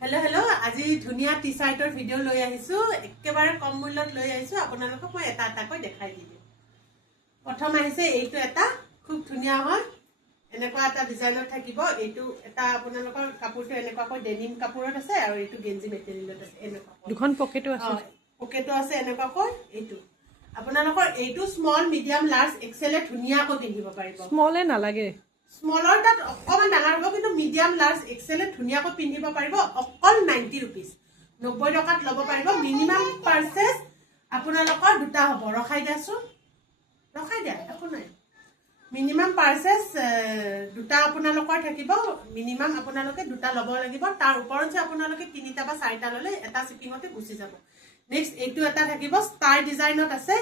hello hello আজি ধুনিয়া T শাৰ্টৰ video লৈ আহিছো একেবাৰে কম মূল্যত লৈ আহিছো আপোনালোকক মই এটা এটাকৈ দেখাই দিম প্ৰথম আহিছে এইটো এটা খুব ধুনিয়া হয় এনেকুৱা এটা ডিজাইনত থাকিব এইটো এটা আপোনালোকৰ কাপোৰটো এনেকুৱাকৈ ডেনিম কাপোৰত আছে আৰু এইটো গেঞ্জি মেটেৰিয়েলত আছে এনেকুৱা দুখন পকেটো আছে এনেকুৱাকৈ এইটো আপোনালোকৰ এইটো স্মল মিডিয়াম লাৰ্জ এক্সেলে ধুনিয়াকৈ পিন্ধিব পাৰিব স্মলে নালাগে স্মলৰ তাত অকমান ডাঙৰ হ'ব কিন্তু মিডিয়াম লাৰ্জ এক্সেলে ধুনিয়াকৈ পিন্ধিব পাৰিব অকল 90 रुपीस 90 টকাত ল'ব পাৰিব মিনিমাম পাৰচেজ আপোনালোকৰ দুটা হ'ব ৰখাই দিয়া একো নাই মিনিমাম পাৰচেজ দুটা আপোনালোকৰ থাকিব মিনিমাম আপোনালোকে দুটা ল'ব লাগিব তাৰ ওপৰত যে আপোনালোকে তিনিটা বা চাৰিটা ল'লে এটা শিপিংতে গুচি যাব নেক্সট এইটো এটা থাকিব ষ্টাৰ ডিজাইনত আছে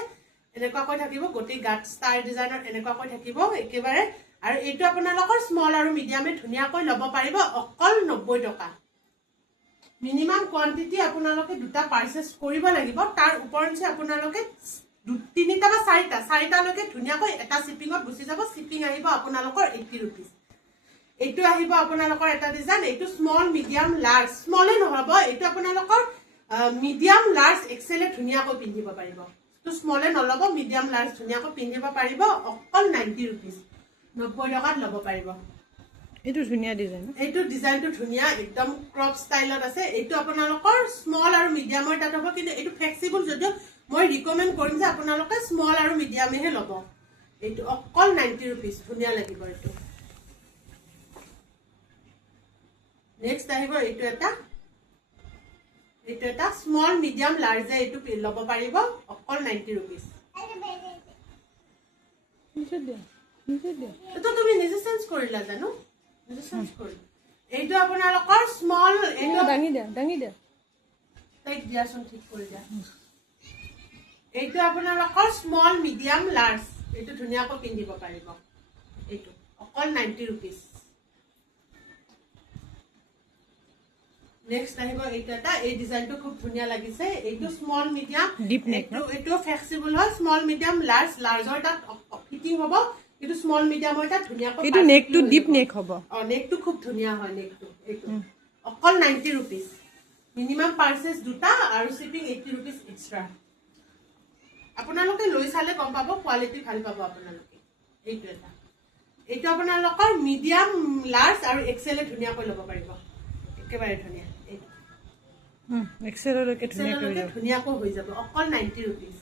এনেকুৱাকৈ থাকিব গটি গাট ষ্টাৰ ডিজাইনত এনেকুৱাকৈ থাকিব একেবাৰে আৰু এইটো আপোনালোকৰ স্মল আৰু মিডিয়ামে ধুনিয়াকৈ ল'ব পাৰিব অকল 90 টকা মিনিমাম কোৱান্টিটি আপোনালোকে দুটা পাৰচেজ কৰিব লাগিব তাৰ ওপৰত আপোনালোকে তিনিটা বা চাৰিটা লৈকে ধুনিয়াকৈ এটা শিপিংত গুচি যাব শিপিং আহিব আপোনালোকৰ 80 रुपीस এইটো আহিব আপোনালোকৰ এটা ডিজাইন এইটো স্মল মিডিয়াম লাৰ্জ স্মলে নহব এইটো আপোনালোকৰ মিডিয়াম লাৰ্জ এক্সেলে ধুনিয়াকৈ পিন্ধিব পাৰিব তো স্মলে নলব মিডিয়াম লাৰ্জ ধুনিয়াকৈ পিন্ধিব পাৰিব অকল 90 रुपीस 90 টকাত ল'ব পাৰিব এইটো ধুনিয়া ডিজাইন এইটো ডিজাইনটো ধুনিয়া একদম ক্ৰপ ষ্টাইলত আছে এইটো আপোনালোকৰ স্মল আৰু মিডিয়ামৰ তাত হ'ব কিন্তু এইটো ফ্লেক্সিবল যদিও মই ৰিকমেন্ড কৰিম যে আপোনালোকে স্মল আৰু মিডিয়ামেহে ল'ব এইটো অকল 90 रुपीस ধুনিয়া লাগিব এইটো নেক্সট আহিব এইটো এটা স্মল মিডিয়াম লাৰ্জ এইটো ল'ব পাৰিব অকল 90 रुपीस তো তুমি নিজে চেঞ্জ কৰিলা জানো নিজে চেঞ্জ কৰিলা এইটো আপোনালোকৰ স্মল এইটো দাঙি দিয়া তাইক দিয়াচোন ঠিক কৰি দিয়া এইটো আপোনালোকৰ স্মল মিডিয়াম লাৰ্জ এইটো ধুনিয়াকৈ পিন্ধিব পাৰিব এইটো অকল 90 रुपीस নেক্সট আহিব এইটো এটা এই ডিজাইনটো খুব ধুনিয়া লাগিছে এইটো স্মল মিডিয়াম ডিপ নেক এইটো ফ্লেক্সিবল হয় স্মল মিডিয়াম লাৰ্জৰ তাত ফিটিং হ'ব কিন্তু স্মল মিডিয়ামৰ তাত ধুনিয়াকৈ এইটো নেকটো ডিপ নেক হ'ব নেকটো খুব ধুনিয়া হয় নেকটো এইটো অকল 90 रुपीस মিনিমাম পাৰচেজ দুটা আৰু শিপিং 80 रुपीस এক্সট্ৰা আপোনালোকে লৈ চালে গম পাব কোৱালিটি ভাল পাব আপোনালোকে এইটো আপোনালোকৰ মিডিয়াম লাৰ্জ আৰু এক্সেলে ধুনিয়াকৈ ল'ব পাৰিব একেবাৰে ধুনিয়া এক্সেললৈকে ধুনিয়াকৈ হৈ যাব অকল 90 रुपीस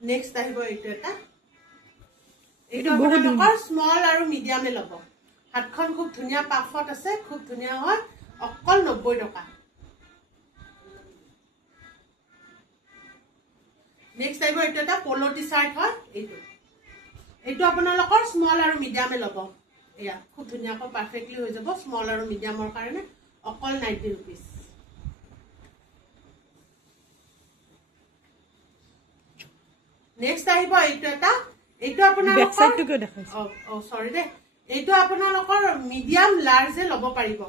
নেক্সট আহিব এইটো আপোনালোকৰ স্মল আৰু মিডিয়ামে ল'ব হাতখন খুব ধুনিয়া পাফত আছে খুব ধুনিয়া হয় অকল 90 টকা নেক্সট আহিব এইটো এটা পলো টি শাৰ্ট হয় এইটো আপোনালোকৰ স্মল আৰু মিডিয়ামে ল'ব এয়া খুব ধুনিয়াকৈ পাৰফেক্টলি হৈ যাব স্মল আৰু মিডিয়ামৰ কাৰণে অকল 90 रुपीस নেক্সট আহিব এইটো আপোনালোকৰ সৰি দে এইটো আপোনালোকৰ মিডিয়াম লাৰ্জে ল'ব পাৰিব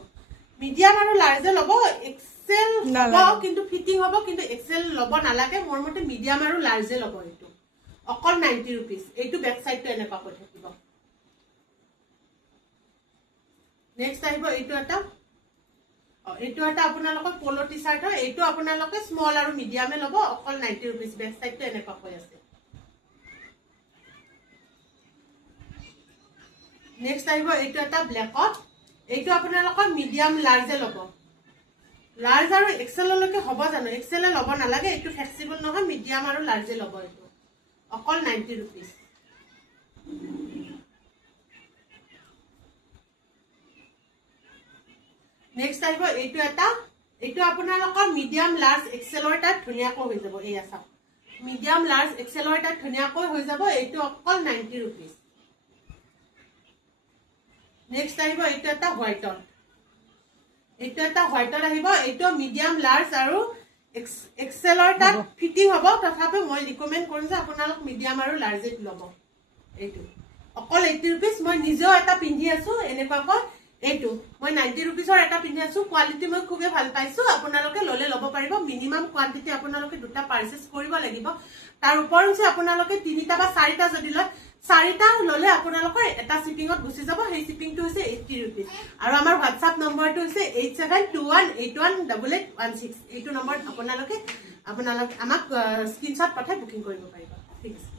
মিডিয়াম আৰু লাৰ্জে ল'ব এক্সেল হ'ব কিন্তু ফিটিং হ'ব কিন্তু এক্সেল ল'ব নালাগে মোৰ মতে মিডিয়াম আৰু লাৰ্জে ল'ব এইটো অকল 90 रुपीस এইটো বেক সাইডটো এনেকুৱাকৈ থাকিব নেক্সট আহিব এইটো এটা আপোনালোকৰ পলো টি শাৰ্ট হয় এইটো আপোনালোকে স্মল আৰু মিডিয়ামে ল'ব অকল 90 रुपीस বেক সাইডটো এনেকুৱাকৈ আছে নেক্সট আহিব এইটো এটা ব্ল্যাকত এইটো আপোনালোকৰ মিডিয়াম লাৰ্জে ল'ব লাৰ্জ আৰু এক্সেললৈকে হ'ব জানো এক্সেলে ল'ব নালাগে এইটো ফ্লেক্সিবল নহয় মিডিয়াম আৰু লাৰ্জে ল'ব এইটো অকল 90 रुपीस নেক্সট আহিব এইটো আপোনালোকৰ মিডিয়াম লাৰ্জ এক্সেলৰ তাত ধুনিয়াকৈ হৈ যাব এই আছা মিডিয়াম লাৰ্জ এক্সেলৰ তাত ধুনিয়াকৈ হৈ যাব এইটো অকল 90 रुपीस নেক্সট আহিব এইটো এটা হোৱাইটত আহিব এইটো মিডিয়াম লাৰ্জ আৰু এক্সেলৰ তাত ফিটিং হ'ব তথাপি মই ৰিকমেন্ড কৰিম যে আপোনালোক মিডিয়াম আৰু লাৰ্জে ল'ব এইটো অকল 80 रुपीस মই নিজেও এটা পিন্ধি আছো এনেকুৱাকৈ এইটো মই 90 रुपीसৰ এটা পিন্ধি আছো কোৱালিটি মই খুবেই ভাল পাইছো আপোনালোকে ল'লে ল'ব পাৰিব মিনিমাম কোৱান্টিটি আপোনালোকে দুটা পাৰচেজ কৰিব লাগিব তাৰ ওপৰত আপোনালোকে তিনিটা বা চাৰিটা যদি লয় 4টা ললে আপোনালোকৰ এটা শিপিঙত গুচি যাব সেই শিপিংটো হৈছে 80 रुपीस আৰু আমাৰ WhatsApp নম্বৰটো হৈছে 8721818816 এইটো নম্বৰত আপোনালোকে আমাক স্ক্ৰিনশ্বট পঠাই বুকিং কৰিব পাৰিব ঠিক আছে